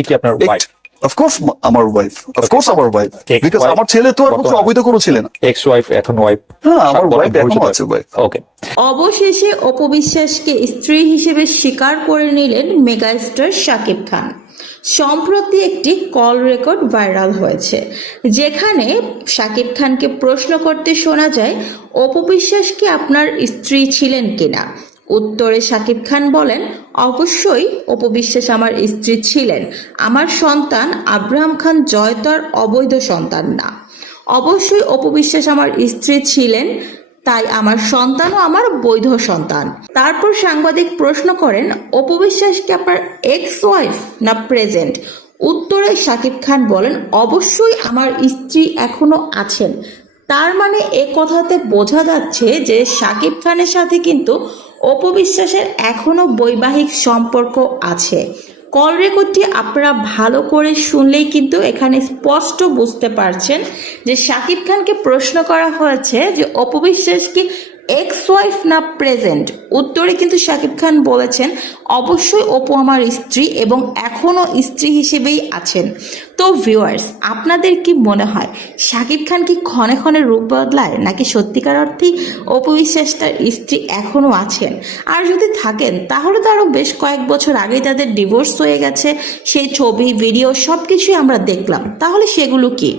কি আপনার wife of course আমার ওয়াইফ অফকোর্স আমার ওয়াইফ বিকজ আমার ছেলে তো আর কোনো অবৈধ কোনো ছেলে না। এক্স ওয়াইফ এখন ওয়াইফ হ্যাঁ আমার ওয়াইফ এখনও আছে ওয়াইফ ওকে অবশেষে অপবিশ্বাসকে স্ত্রী হিসেবে স্বীকার করে নিলেন মেগাস্টার শাকিব খান। সম্প্রতি একটি কল রেকর্ড ভাইরাল হয়েছে যেখানে শাকিব খানকে প্রশ্ন করতে শোনা যায় অপবিশ্বাস কি আপনার স্ত্রী ছিলেন কিনা? উত্তরে শাকিব খান বলেন, অবশ্যই অপবিশ্বাস আমার স্ত্রী ছিলেন। আমার সন্তান আব্রাহাম খান জয়তার অবৈধ সন্তান না। অবশ্যই অপবিশ্বাস আমার স্ত্রী ছিলেন, তাই আমার সন্তানও আমার বৈধ সন্তান। তারপর সাংবাদিক প্রশ্ন করেন, অপবিশ্বাস কি আপনার এক্স ওয়াইফ না প্রেজেন্ট উত্তরে শাকিব খান বলেন, অবশ্যই আমার স্ত্রী এখনও আছেন। তার মানে এ কথাতে বোঝা যাচ্ছে যে শাকিব খানের সাথে কিন্তু অপবিশ্বাসের এখনও বৈবাহিক সম্পর্ক আছে। কল রেকর্ডটি আপনারা ভালো করে শুনলেই কিন্তু এখানে স্পষ্ট বুঝতে পারছেন যে শাকিব খানকে প্রশ্ন করা হয়েছে যে অপবিশ্বাস কি এক্স ওয়াইফ না প্রেজেন্ট উত্তরে কিন্তু শাকিব খান বলেছেন, অবশ্যই অপু আমার স্ত্রী এবং এখনও স্ত্রী হিসেবেই আছেন। তো ভিউয়ার্স আপনাদের কি মনে হয়, শাকিব খান কি ক্ষণে ক্ষণে রূপ বদলায় নাকি সত্যিকার অর্থেই অপবিশ্বাসটার স্ত্রী এখনও আছেন? আর যদি থাকেন, তাহলে তো আরও বেশ কয়েক বছর আগেই তাদের ডিভোর্স হয়ে গেছে। সেই ছবি ভিডিও সব কিছুই আমরা দেখলাম। তাহলে সেগুলো কি?